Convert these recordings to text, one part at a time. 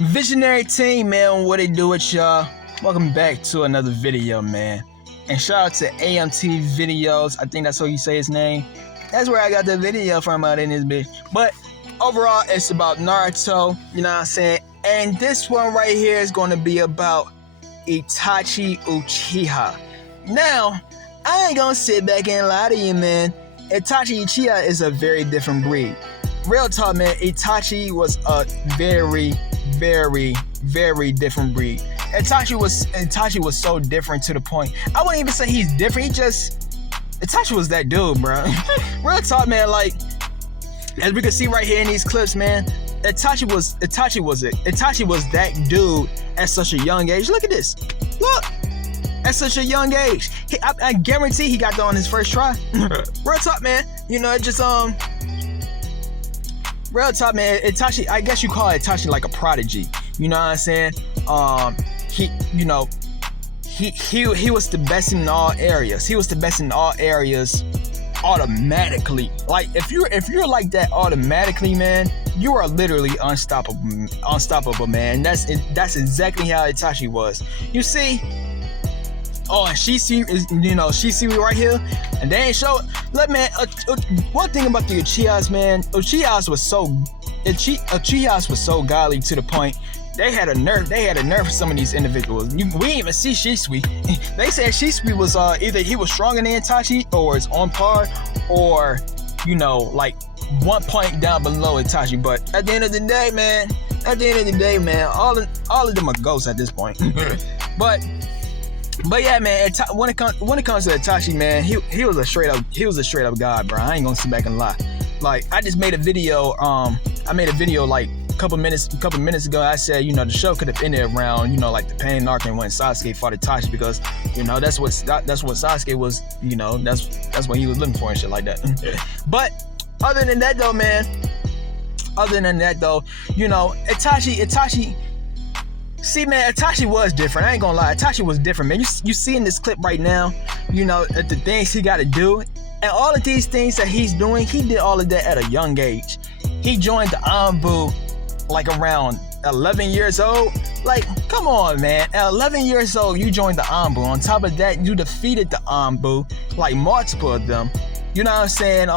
Visionary team, man, what it do with y'all? Welcome back to another video, man. And shout out to AMT Videos. I think that's how you say his name. That's where I got the video from out in this bitch. But overall, it's about Naruto, you know what I'm saying? And this one right here is going to be about Itachi Uchiha. Now, I ain't gonna sit back and lie to you, man. Itachi Uchiha is a very different breed. Real talk, man, Itachi was a very different breed. Itachi was so different to the point. I wouldn't even say he's different. Itachi was that dude, bro. Real talk, man. Like, as we can see right here in these clips, man, Itachi was that dude at such a young age. Look at this. Look, at such a young age. I guarantee he got that on his first try. Real talk, man. You know, it just real talk, man. Itachi, I guess you call Itachi like a prodigy. You know what I'm saying? He was the best in all areas. He was the best in all areas automatically. Like, if you're like that automatically, man, you are literally unstoppable, man. That's exactly how Itachi was. You see. Oh, and she see me right here, and they ain't show it. Look, man, one thing about the Uchihas, man, Uchihas was so godly to the point they had a nerve for some of these individuals. We didn't even see Shisui. They said Shisui was either he was stronger than Itachi, or is on par, or like 1 point down below Itachi. But at the end of the day, man, all of them are ghosts at this point. But yeah, man, when it comes to Itachi, man, he was a straight up god, bro. I ain't gonna sit back and lie. Like, I just made a video. I made a video like a couple minutes ago. I said, the show could have ended around, like the Pain arc and when Sasuke fought Itachi, because that's what Sasuke was. That's what he was looking for and shit like that. But other than that, though, Itachi. See, man, Itachi was different. I ain't gonna lie. Itachi was different, man. You see in this clip right now, at the things he got to do. And all of these things that he's doing, he did all of that at a young age. He joined the Anbu like around 11 years old. Like, come on, man. At 11 years old, you joined the Anbu. On top of that, you defeated the Anbu, like multiple of them. You know what I'm saying?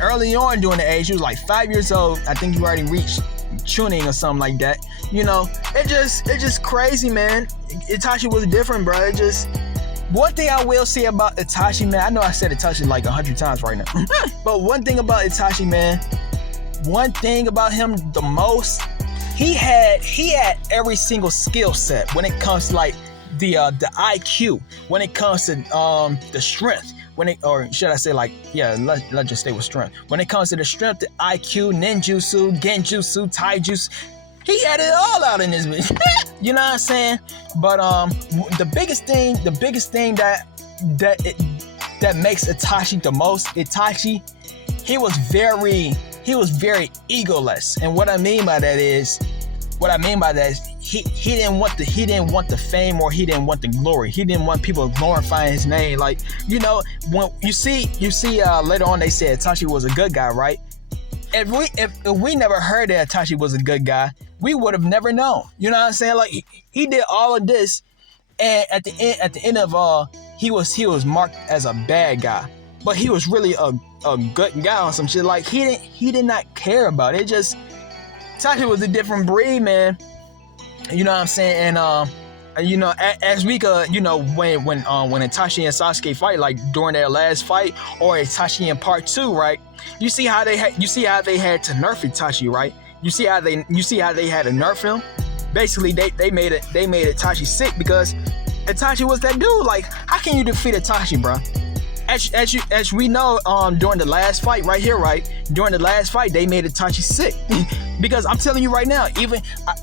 Early on during the age, he was like 5 years old. I think you already reached tuning or something like that. It just crazy, man. Itachi was different, bro. One thing I will say about Itachi, man, I know I said Itachi like 100 times right now. But one thing about Itachi, man, one thing about him the most, he had every single skill set when it comes to like the IQ, when it comes to the strength, or should I say, like, yeah, let's just stay with strength. When it comes to the strength, the IQ, ninjutsu, genjutsu, taijutsu, he had it all out in this bitch. You know what I'm saying? But the biggest thing that makes Itachi the most, he was very egoless. And what I mean by that is he didn't want the fame, or he didn't want the glory. He didn't want people glorifying his name. Like, when you see later on they said Itachi was a good guy, right? If we never heard that Itachi was a good guy, we would have never known. You know what I'm saying? Like, he did all of this, and at the end of all, he was marked as a bad guy, but he was really a good guy on some shit. Like, he did not care about it. Itachi was a different breed, man. You know what I'm saying? And as we could, when Itachi and Sasuke fight, like during their last fight, or Itachi in part 2, right? You see how they had to nerf Itachi, right? You see how they had to nerf him. Basically, they made Itachi sick, because Itachi was that dude. Like, how can you defeat Itachi, bro? As we know, during the last fight right here, right? During the last fight, they made Itachi sick. Because I'm telling you right now,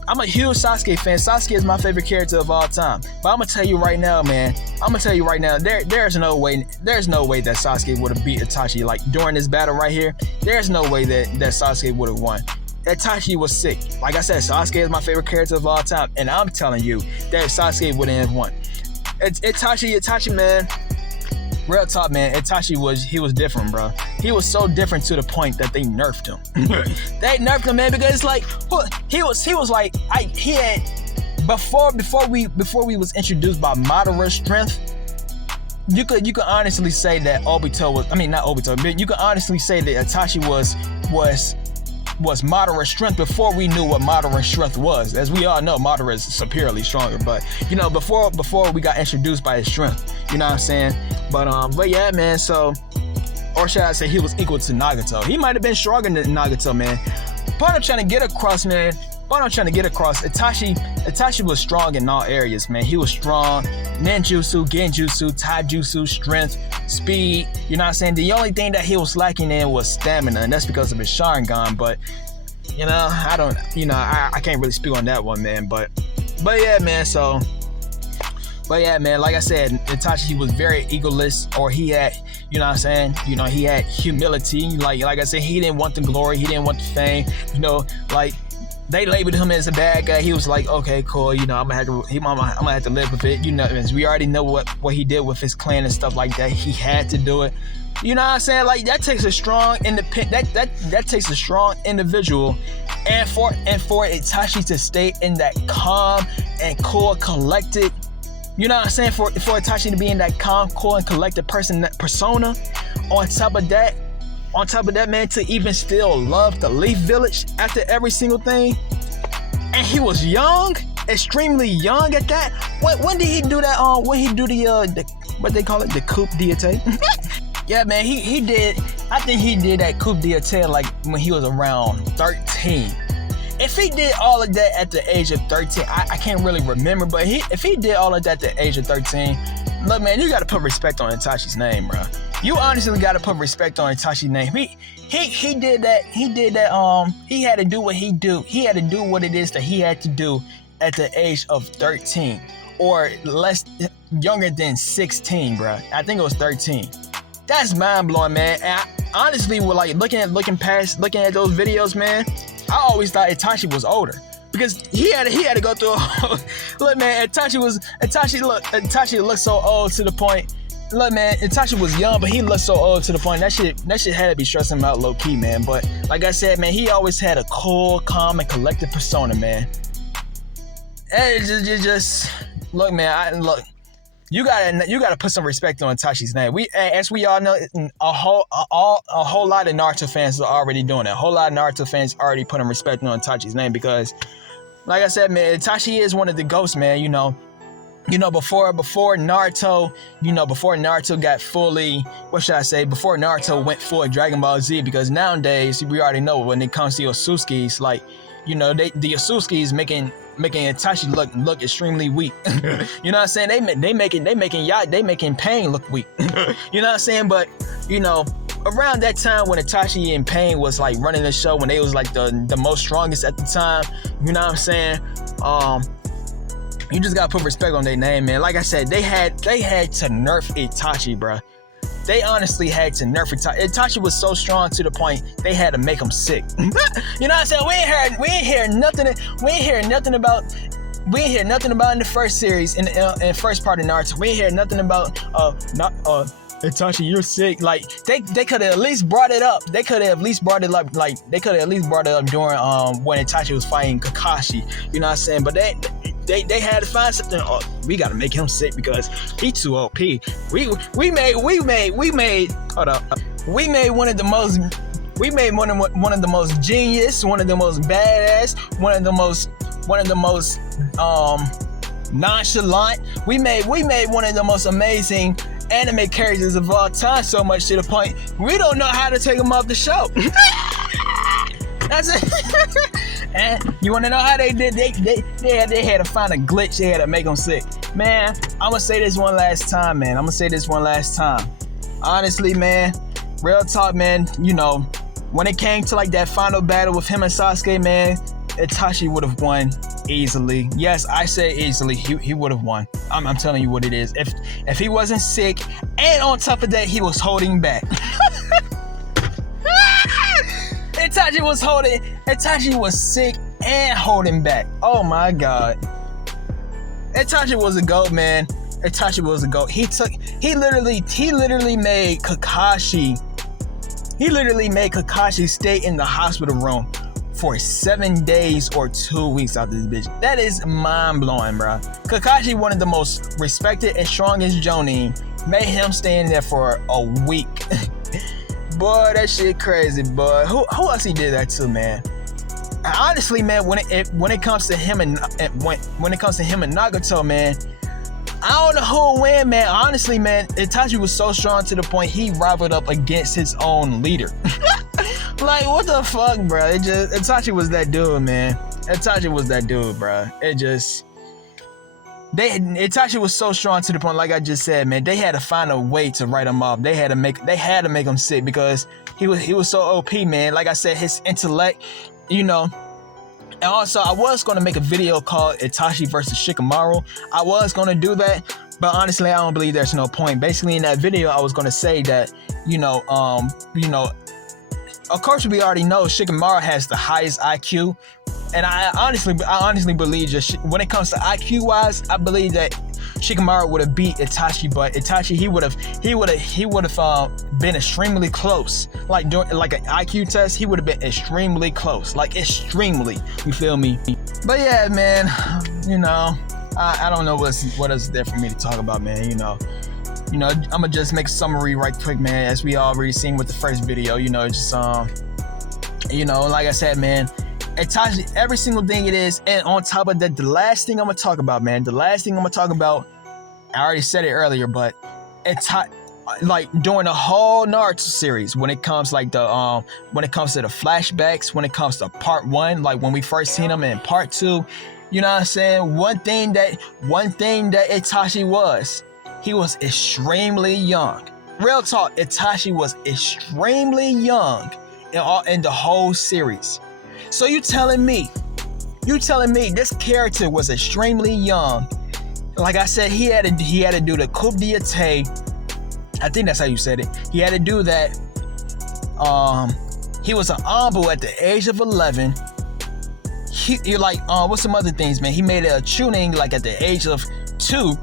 I'm a huge Sasuke fan. Sasuke is my favorite character of all time. But I'm gonna tell you right now, man. There's no way that Sasuke would have beat Itachi. Like, during this battle right here, there's no way that Sasuke would have won. Itachi was sick. Like I said, Sasuke is my favorite character of all time, and I'm telling you that Sasuke wouldn't have won. Itachi, man. Real talk, man. Itachi was different, bro. He was so different to the point that they nerfed him. They nerfed him, man, because it's like he was like he had before we was introduced by Madara strength. You could honestly say that Obito was, I mean not Obito, but you could honestly say that Itachi was Madara strength before we knew what Madara strength was. As we all know, Madara is superiorly stronger, but you know, before we got introduced by his strength, you know what I'm saying? But yeah, man, so, or should I say he was equal to Nagato. He might have been stronger than Nagato, man. Point I'm trying to get across, man, Itachi was strong in all areas, man. He was strong, ninjutsu, genjutsu, taijutsu, strength, speed, you know what I'm saying? The only thing that he was lacking in was stamina, and that's because of his Sharingan, but, you know, I can't really speak on that one, man, but yeah, man, so, but yeah, man, like I said, Itachi, he was very egoless, or he had, you know what I'm saying, you know, he had humility, like I said, he didn't want the glory, he didn't want the fame, you know, like, they labeled him as a bad guy. He was like, okay, cool, you know, I'm gonna have to live with it, you know, as we already know what he did with his clan and stuff like that. He had to do it, you know what I'm saying? Like, that takes a strong that takes a strong individual, and for Itachi to stay in that calm and cool, collected, you know what I'm saying, for Itachi to be in that calm, cool, and collected persona. On top of that, man, to even still love the Leaf Village after every single thing. And he was young, extremely young at that. When did he do that? When he do the what they call it, the coup d'etat? Yeah, man, he did. I think he did that coup d'etat like when he was around 13. If he did all of that at the age of 13, I can't really remember, but if he did all of that at the age of 13, look, man, you gotta put respect on Itachi's name, bro. You honestly gotta put respect on Itachi's name. He did that. He had to do what he do. He had to do what it is that he had to do at the age of 13, or younger than 16, bro. I think it was 13. That's mind blowing, man. And I honestly, with like looking at those videos, man, I always thought Itachi was older. Because he had to go through look, man, Itachi looked so old to the point. Look, man, Itachi was young, but he looked so old to the point that shit had to be stressing him out low key, man. But like I said, man, he always had a cool, calm, and collected persona, man. And just look, man, you gotta put some respect on Itachi's name. As we all know, a whole lot of Naruto fans are already doing it. A whole lot of Naruto fans already putting respect on Itachi's name because, like I said, man, Itachi is one of the ghosts, man. You know, before Naruto, before Naruto got fully, before Naruto went full Dragon Ball Z, because nowadays we already know when it comes to Otsutsuki's, like, the Otsutsuki's making Itachi look extremely weak. You know what I'm saying? They making Pain look weak. You know what I'm saying? But around that time when Itachi and Pain was like running the show, when they was like the most strongest at the time, you know what I'm saying? You just gotta put respect on their name, man. Like I said, they had to nerf Itachi, bruh. They honestly had to nerf Itachi. Itachi was so strong to the point they had to make him sick. You know what I'm saying? We ain't hear nothing about in the first series, in the first part of Naruto. We ain't hear nothing about Itachi, you're sick. Like they could have at least brought it up. They could have at least brought it up during when Itachi was fighting Kakashi. You know what I'm saying? But they had to find something. Oh, we gotta make him sick because he too OP. We made one of the most genius, one of the most badass, one of the most nonchalant. We made one of the most amazing anime characters of all time, so much to the point we don't know how to take him off the show. That's it. And you want to know how they did? They had to find a glitch. They had to make him sick. Man, I'm gonna say this one last time, man. Honestly, man, real talk, man. When it came to like that final battle with him and Sasuke, man, Itachi would have won easily. Yes, I say easily. He would have won. I'm telling you what it is. If he wasn't sick, and on top of that, he was holding back. Itachi was sick and holding back. Oh my God. Itachi was a GOAT, man. Itachi was a GOAT. He literally made Kakashi. He literally made Kakashi stay in the hospital room for 7 days or 2 weeks after this bitch. That is mind-blowing, bro. Kakashi, one of the most respected and strongest Jonin, made him stay in there for a week. Boy, that shit crazy, boy. Who else he did that to, man? Honestly, man, when it comes to him and Nagato, man, I don't know who will win, man. Honestly, man, Itachi was so strong to the point he rivaled up against his own leader. Like, what the fuck, bro? Itachi was that dude, man. Itachi was that dude, bro. Itachi was so strong to the point, like I just said, man, they had to find a way to write him off. They had to make him sick because he was so OP, man. Like I said, his intellect, you know. And also, I was going to make a video called Itachi versus Shikamaru. I was going to do that, but honestly, I don't believe there's no point. Basically, in that video, I was going to say that, of course, we already know Shikamaru has the highest IQ, and I honestly believe just when it comes to IQ wise, I believe that Shikamaru would have beat Itachi, but Itachi he would have been extremely close. Like doing like an IQ test, he would have been extremely close, like extremely. You feel me? But yeah, man, I don't know what else is there for me to talk about, man. I'm gonna just make a summary right quick, man, as we already seen with the first video. Like I said, man, Itachi, every single thing it is, and on top of that, the last thing I'm gonna talk about, man, I already said it earlier, but like during the whole Naruto series, when it comes to the flashbacks, when it comes to part 1, like when we first seen him in part 2, you know what I'm saying? One thing that Itachi was, he was extremely young. Real talk, Itachi was extremely young in the whole series. So you telling me this character was extremely young? Like I said, he had to do the coup d'etat. I think that's how you said it. He had to do that. He was an Ambu at the age of 11. He what's some other things, man? He made a tuning like at the age of 2.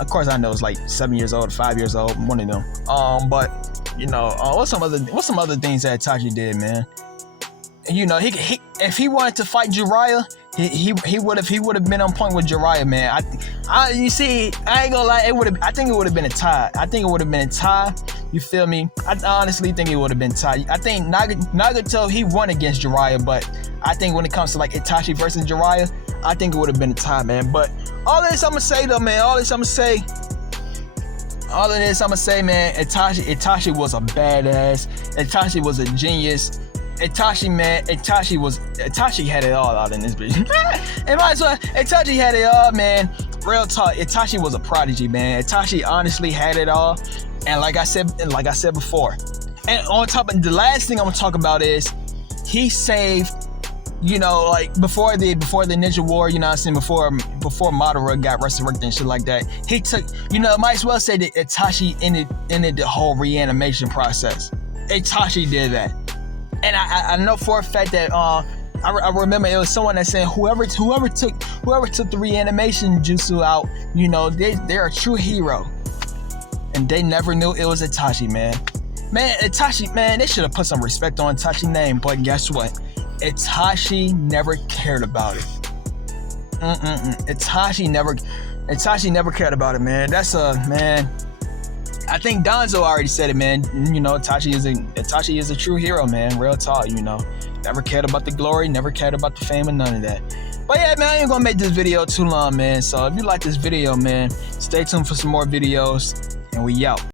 Of course I know it's like 7 years old, 5 years old, one of them. But what's some other things that Itachi did, man? He if he wanted to fight Jiraiya, he would have been on point with Jiraiya, man. I ain't gonna lie, I think it would have been a tie. You feel me? I honestly think it would have been a tie. I think Nagato, he won against Jiraiya, but I think when it comes to like Itachi versus Jiraiya, I think it would have been a tie, man. But all of this I'm gonna say, man, Itachi was a badass. Itachi was a genius. Itachi had it all out in this bitch. And might as well, Itachi had it all, man. Real talk, Itachi was a prodigy, man. Itachi honestly had it all. And like I said before, and on top of the last thing I'm gonna talk about is he saved, before the Ninja War, before Madara got resurrected and shit like that, he took, might as well say that Itachi ended the whole reanimation process. Itachi did that. And I know for a fact that I remember it was someone that said whoever took the reanimation jutsu out, they're a true hero. And they never knew it was Itachi, man. Man, Itachi, man, they should have put some respect on Itachi's name, but guess what? Itachi never cared about it. Itachi never cared about it, man. Man. I think Danzo already said it, man. Itachi is a true hero, man. Real talk, Never cared about the glory, never cared about the fame, and none of that. But yeah, man, I ain't gonna make this video too long, man. So if you like this video, man, stay tuned for some more videos, and we out.